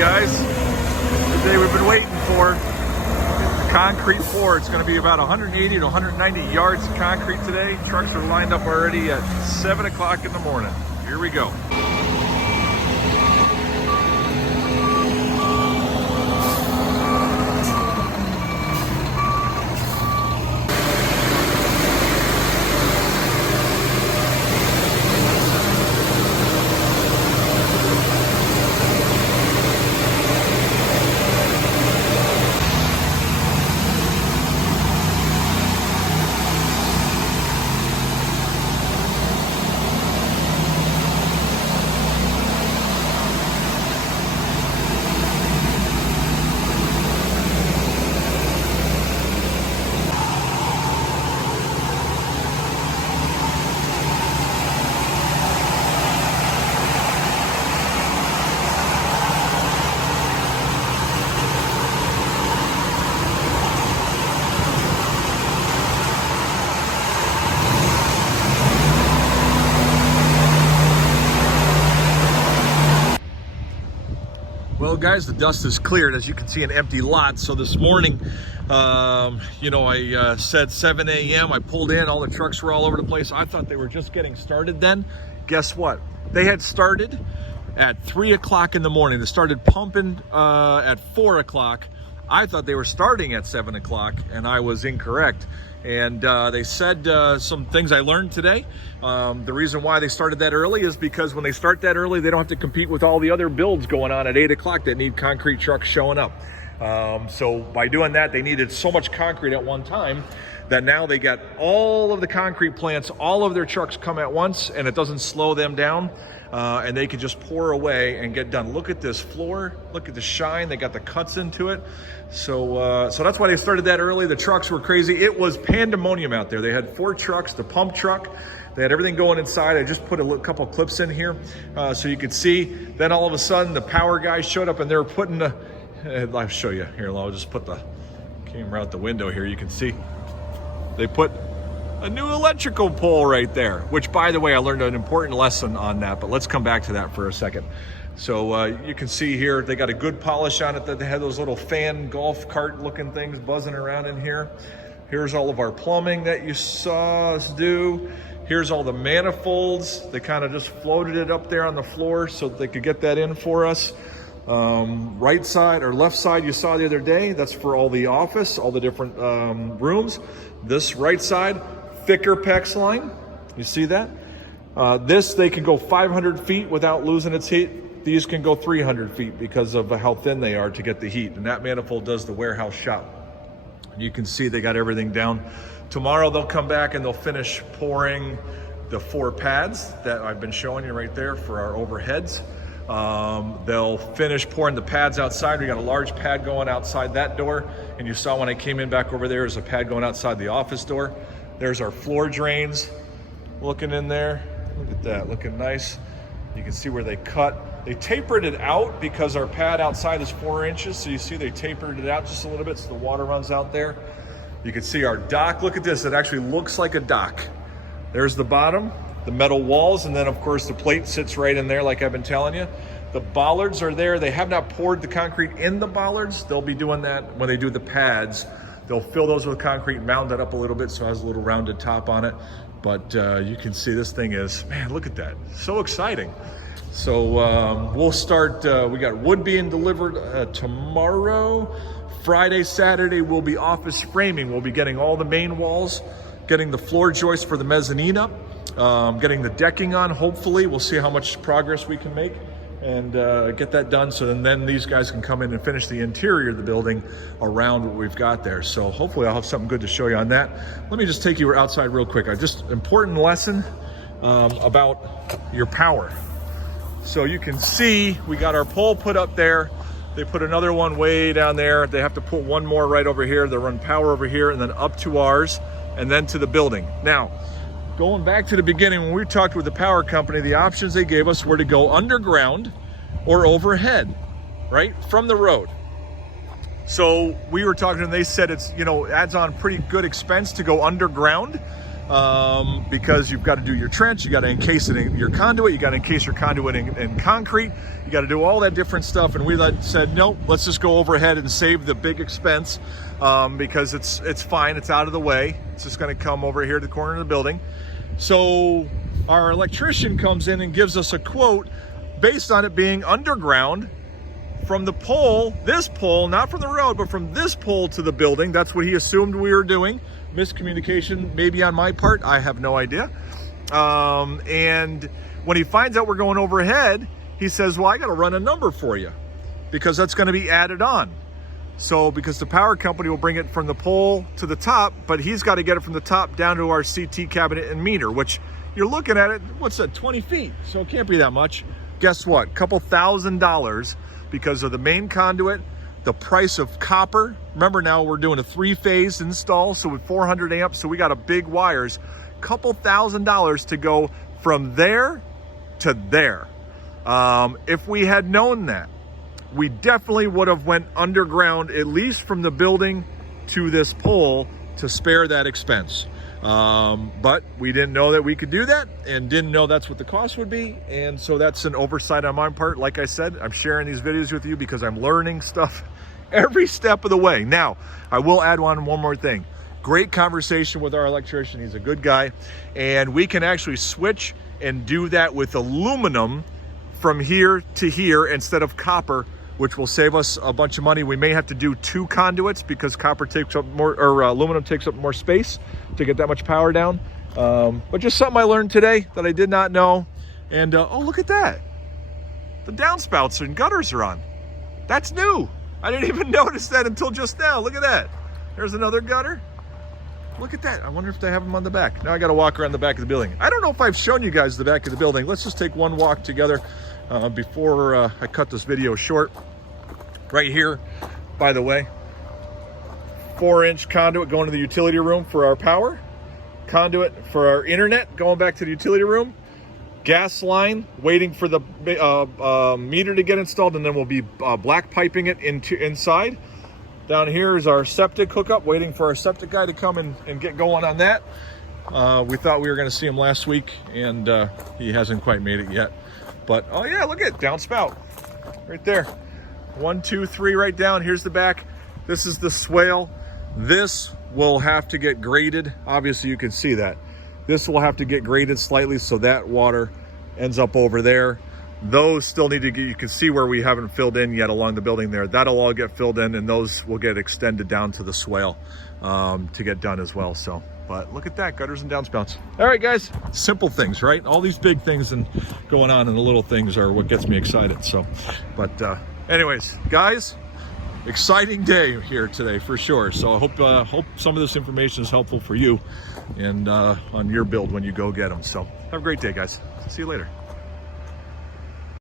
guys. The day we've been waiting for. The concrete floor. It's going to be about 180 to 190 yards of concrete today. Trucks are lined up already at 7 o'clock in the morning. Here we go. Well, guys, the dust is cleared. As you can see, an empty lot. So this morning, I said 7 a.m. I pulled in. All the trucks were all over the place. I thought they were just getting started then. Guess what? They had started at 3 o'clock in the morning. They started pumping at 4 o'clock. I thought they were starting at 7 o'clock, and I was incorrect. And they said some things I learned today. The reason why they started that early is because when they start that early, they don't have to compete with all the other builds going on at 8 o'clock that need concrete trucks showing up. So by doing that, they needed so much concrete at one time that now they got all of the concrete plants, all of their trucks come at once, and it doesn't slow them down. And they can just pour away and get done. Look at this floor, look at the shine, they got the cuts into it. So that's why they started that early. The trucks were crazy. It was pandemonium out there. They had 4 trucks, the pump truck, they had everything going inside. I just put a couple clips in here so you could see. Then all of a sudden the power guys showed up and they were putting I'll show you here. I'll just put the camera out the window here. You can see they put a new electrical pole right there, which, by the way, I learned an important lesson on that, but let's come back to that for a second. So you can see here, they got a good polish on it, that they had those little fan golf cart looking things buzzing around in here. Here's all of our plumbing that you saw us do. Here's all the manifolds. They kind of just floated it up there on the floor so that they could get that in for us. Right side or left side you saw the other day, that's for all the office, all the different rooms. This right side, thicker PEX line, you see that? This, they can go 500 feet without losing its heat. These can go 300 feet because of how thin they are to get the heat. And that manifold does the warehouse shop. You can see they got everything down. Tomorrow they'll come back and they'll finish pouring the 4 pads that I've been showing you right there for our overheads. They'll finish pouring the pads outside. We got a large pad going outside that door. And you saw when I came in back over there, there's a pad going outside the office door. There's our floor drains looking in there. Look at that, looking nice. You can see where they cut. They tapered it out because our pad outside is 4 inches. So you see they tapered it out just a little bit so the water runs out there. You can see our dock. Look at this, it actually looks like a dock. There's the bottom, the metal walls, and then of course the plate sits right in there like I've been telling you. The bollards are there. They have not poured the concrete in the bollards. They'll be doing that when they do the pads. They'll fill those with concrete, mound it up a little bit so it has a little rounded top on it. But you can see this thing is, man, look at that. So exciting. So we'll start, we got wood being delivered tomorrow. Friday, Saturday will be office framing. We'll be getting all the main walls, getting the floor joists for the mezzanine up, getting the decking on, hopefully. We'll see how much progress we can make and get that done, so then these guys can come in and finish the interior of the building around what we've got there. So hopefully I'll have something good to show you on that. Let me just take you outside real quick. Just important lesson about your power. So you can see we got our pole put up there. They put another one way down there. They have to put one more right over here. They run power over here and then up to ours and then to the building. Now, going back to the beginning, when we talked with the power company, the options they gave us were to go underground or overhead, right, from the road. So we were talking and they said it's, adds on pretty good expense to go underground because you've got to do your trench, you got to encase it in your conduit, you got to encase your conduit in concrete, you got to do all that different stuff. And we said, nope, let's just go overhead and save the big expense, because it's fine, it's out of the way. It's just going to come over here to the corner of the building. So our electrician comes in and gives us a quote based on it being underground from the pole, this pole, not from the road, but from this pole to the building. That's what he assumed we were doing. Miscommunication maybe on my part, I have no idea. And when he finds out we're going overhead, he says, well, I got to run a number for you because that's going to be added on. So because the power company will bring it from the pole to the top, but he's got to get it from the top down to our CT cabinet and meter, which you're looking at it, what's that, 20 feet? So it can't be that much. Guess what? Couple $1,000 because of the main conduit, the price of copper. Remember, now we're doing a 3-phase install, so with 400 amps, so we got a big wires. Couple $1,000 to go from there to there. If we had known that, we definitely would have went underground, at least from the building to this pole, to spare that expense. But we didn't know that we could do that and didn't know that's what the cost would be. And so that's an oversight on my part. Like I said, I'm sharing these videos with you because I'm learning stuff every step of the way. Now, I will add one more thing. Great conversation with our electrician. He's a good guy. And we can actually switch and do that with aluminum from here to here instead of copper, which will save us a bunch of money. We may have to do 2 conduits because copper takes up more, or aluminum takes up more space to get that much power down. But just something I learned today that I did not know. And oh, look at that. The downspouts and gutters are on. That's new. I didn't even notice that until just now. Look at that. There's another gutter. Look at that. I wonder if they have them on the back. Now I got to walk around the back of the building. I don't know if I've shown you guys the back of the building. Let's just take one walk together before I cut this video short. Right here, by the way, 4-inch conduit going to the utility room for our power, conduit for our internet going back to the utility room, gas line waiting for the meter to get installed, and then we'll be black piping it inside. Down here is our septic hookup, waiting for our septic guy to come and get going on that. We thought we were going to see him last week, and he hasn't quite made it yet. But oh yeah, look at it, downspout right there. 1, 2, 3 right down. Here's the back. This is the swale. This will have to get graded. Obviously you can see that. This will have to get graded slightly so that water ends up over there. Those still need to get, you can see where we haven't filled in yet along the building there. That'll all get filled in, and those will get extended down to the swale to get done as well. So, but look at that, gutters and downspouts. All right, guys, simple things, right? All these big things and going on, and the little things are what gets me excited. So, but anyways, guys, exciting day here today for sure. So I hope some of this information is helpful for you and on your build when you go get them. So have a great day, guys. See you later.